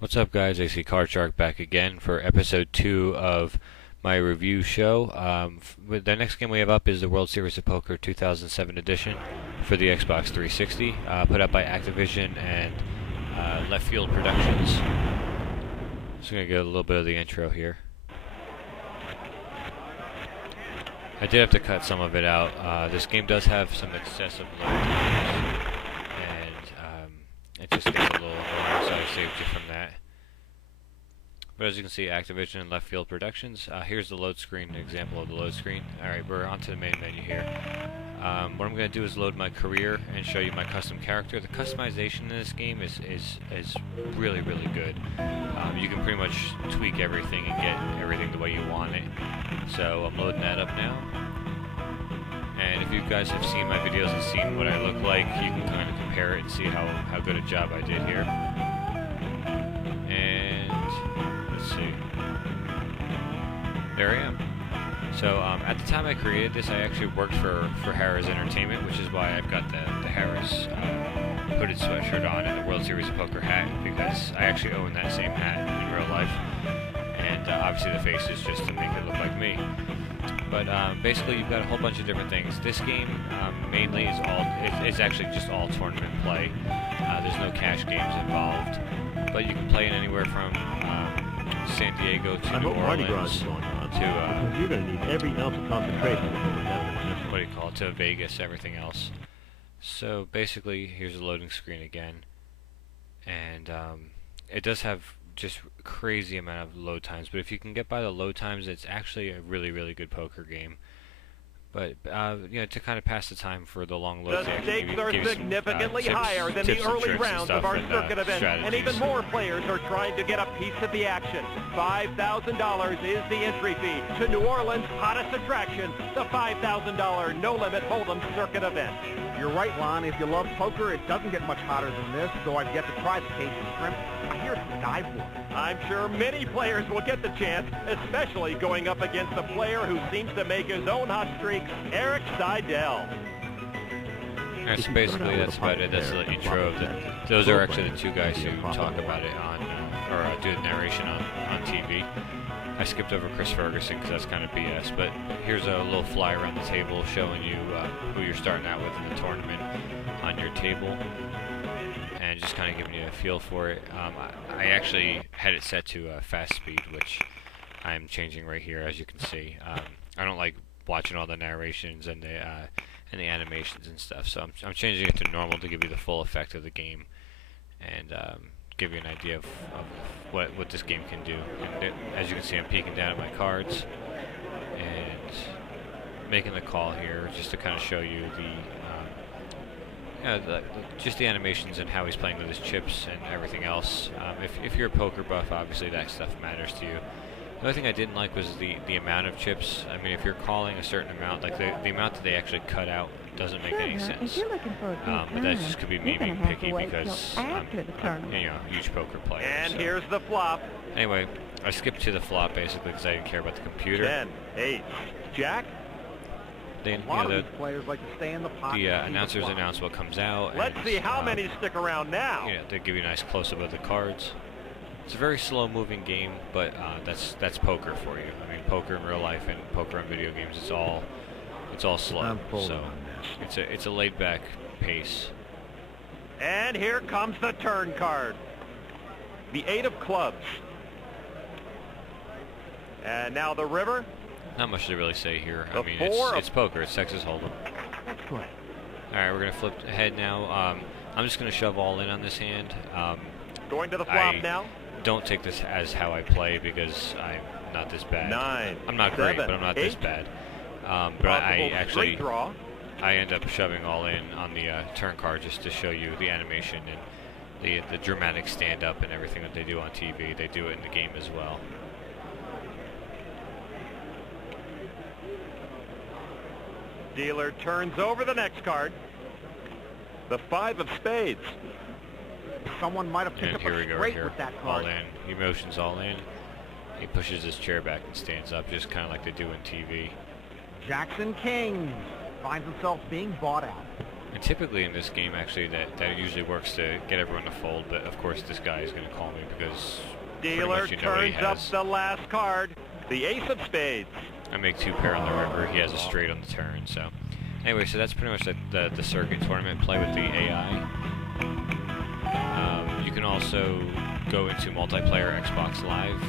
What's up, guys? ACCardShark back again for episode 2 of my review show. The next game we have up is the World Series of Poker 2007 edition for the Xbox 360, put out by Activision and Left Field Productions. Just going to get a little bit of the intro here. I did have to cut some of it out. This game does have some excessive load times, and it just gets a little annoying, so I saved you from that. But as you can see, Activision and Left Field Productions. Here's the load screen, an example of the load screen. Alright, we're onto the main menu here. What I'm going to do is load my career and show you my custom character. The customization in this game is really, really good. You can pretty much tweak everything and get everything the way you want it. So I'm loading that up now. And if you guys have seen my videos and seen what I look like, you can kind of compare it and see how good a job I did here. And let's see. There I am. So at the time I created this, I actually worked for Harrah's Entertainment, which is why I've got the Harrah's hooded sweatshirt on and the World Series of Poker hat, because I actually own that same hat in real life. And obviously the face is just to make it look like me. But basically, you've got a whole bunch of different things. This game mainly is it's actually just all tournament play. There's no cash games involved, but you can play it anywhere from San Diego to New Orleans to you're going to need every ounce of concentration. What do you call it? To Vegas, everything else. So basically, here's the loading screen again, and it does have just crazy amount of load times, but if you can get by the load times, it's actually a really, really good poker game. But you know, to kind of pass the time for the long loads, the stakes are significantly higher than the early rounds of our circuit event, and even more players are trying to get a piece of the action. $5,000 is the entry fee to New Orleans' hottest attraction, the $5,000 no-limit Hold'em circuit event. You're right, Lon. If you love poker, it doesn't get much hotter than this, though I've yet to try the Cajun shrimp. I hear it's to die for. I'm sure many players will get the chance, especially going up against a player who seems to make his own hot streaks, Eric Seidel. Alright, so basically that's about it. That's the intro of those are actually the two guys who talk about it on, or do the narration on TV. I skipped over Chris Ferguson because that's kind of BS, but here's a little fly around the table showing you who you're starting out with in the tournament on your table, and just kind of giving you a feel for it. I actually had it set to fast speed, which I'm changing right here, as you can see. I don't like watching all the narrations and the animations and stuff, so I'm changing it to normal to give you the full effect of the game, and give you an idea of what this game can do. And as you can see, I'm peeking down at my cards and making the call here just to kind of show you just the animations and how he's playing with his chips and everything else. If you're a poker buff, obviously that stuff matters to you. The only thing I didn't like was the amount of chips. I mean, if you're calling a certain amount, like the amount that they actually cut out doesn't make any sense. But that just could be me being picky because I'm a huge poker player. And so. Here's the flop. Anyway, I skipped to the flop basically because I didn't care about the computer. 10, 8, Jack. Then A lot of these players like to stay in the pocket. the announcers announce what comes out. Let's see how many stick around now. Yeah, they give you a nice close-up of the cards. It's a very slow-moving game, but that's poker for you. I mean, poker in real life and poker on video games, it's all slow. So it's a laid-back pace. And here comes the turn card. The 8 of clubs. And now the river. Not much to really say here. The I mean, 4 it's poker. It's Texas Hold'em. That's good. All right, we're gonna flip ahead now. I'm just gonna shove all in on this hand. Going to the flop I now. Don't take this as how I play because I'm not this bad. 9. I'm not great, 7, but I'm not 8. this bad. But I actually draw. I end up shoving all in on the turn card just to show you the animation and the dramatic stand-up and everything that they do on TV. They do it in the game as well. Dealer turns over the next card. The 5 of spades. Someone might have picked And up here a we go straight here. with that All card. in. Emotions all in. He pushes his chair back and stands up, just kind of like they do in TV. Jackson King finds himself being bought out. And typically in this game, actually, that usually works to get everyone to fold, but of course this guy is going to call me because dealer turns up the last card, the ace of spades. I make 2 pair on the river. He has a straight on the turn. So anyway, so that's pretty much the circuit tournament play with the AI. You can also go into multiplayer Xbox Live.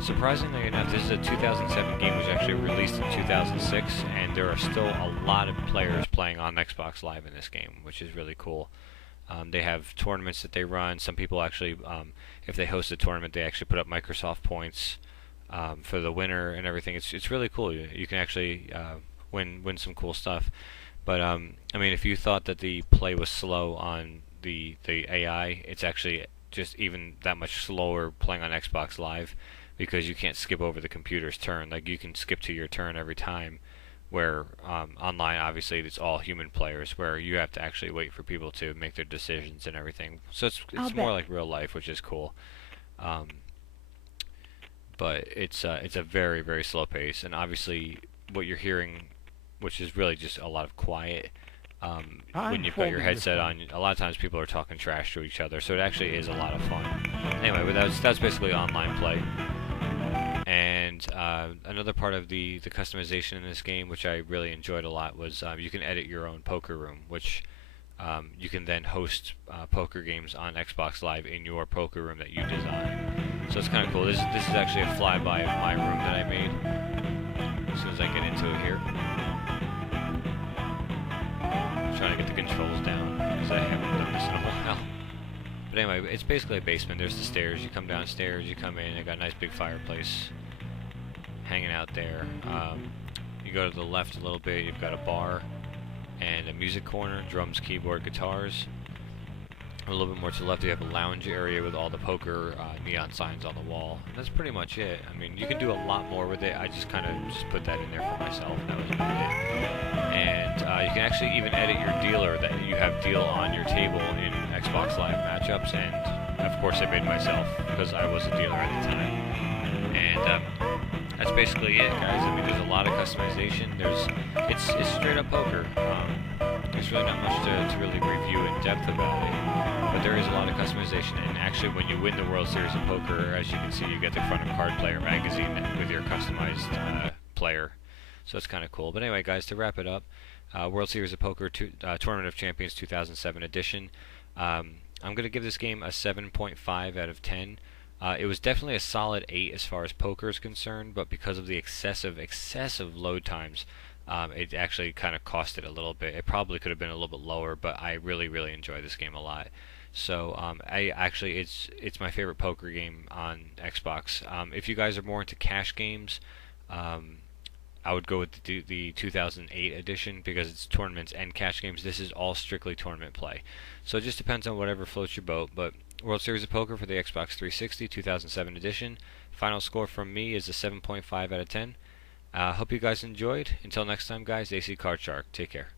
Surprisingly enough, this is a 2007 game which actually released in 2006, and there are still a lot of players playing on Xbox Live in this game, which is really cool. They have tournaments that they run. Some people actually, if they host a tournament, they actually put up Microsoft points for the winner and everything. It's really cool. You can actually win some cool stuff. But I mean, if you thought that the play was slow on the AI, it's actually just even that much slower playing on Xbox Live, because you can't skip over the computer's turn. Like, you can skip to your turn every time, where online, obviously, it's all human players, where you have to actually wait for people to make their decisions and everything. So it's more like real life, which is cool. But it's a very, very slow pace, and obviously what you're hearing, which is really just a lot of quiet, when you've got your headset on, a lot of times people are talking trash to each other, so it actually is a lot of fun. Anyway, but that's basically online play. And another part of the customization in this game, which I really enjoyed a lot, was you can edit your own poker room, which you can then host poker games on Xbox Live in your poker room that you design. So it's kind of cool. This is actually a flyby of my room that I made. As soon as I get into it here, I'm trying to get the controls down because I haven't done this in a while. But anyway, it's basically a basement. There's the stairs. You come downstairs, you come in. I got a nice big fireplace hanging out there. You go to the left a little bit. You've got a bar and a music corner, drums, keyboard, guitars. A little bit more to the left, you have a lounge area with all the poker neon signs on the wall. And that's pretty much it. I mean, you can do a lot more with it. I just kind of put that in there for myself. That was about it. And you can actually even edit your dealer, that you have deal on your table in Xbox Live matchups. And of course, I made myself because I was a dealer at the time. And that's basically it, guys. I mean, there's a lot of customization. It's straight up poker. There's really not much to really review in depth about it, but there is a lot of customization. And actually, when you win the World Series of Poker, as you can see, you get the front of Card Player magazine with your customized player. So it's kind of cool. But anyway, guys, to wrap it up, World Series of Poker Tournament of Champions 2007 edition. I'm going to give this game a 7.5 out of 10. It was definitely a solid 8 as far as poker is concerned, but because of the excessive load times, it actually kind of cost it a little bit. It probably could have been a little bit lower, but I really, really enjoy this game a lot. So it's my favorite poker game on Xbox. If you guys are more into cash games, I would go with the 2008 edition because it's tournaments and cash games. This is all strictly tournament play. So it just depends on whatever floats your boat. But World Series of Poker for the Xbox 360 2007 edition. Final score from me is a 7.5 out of 10. Hope you guys enjoyed. Until next time, guys, ACCardShark. Take care.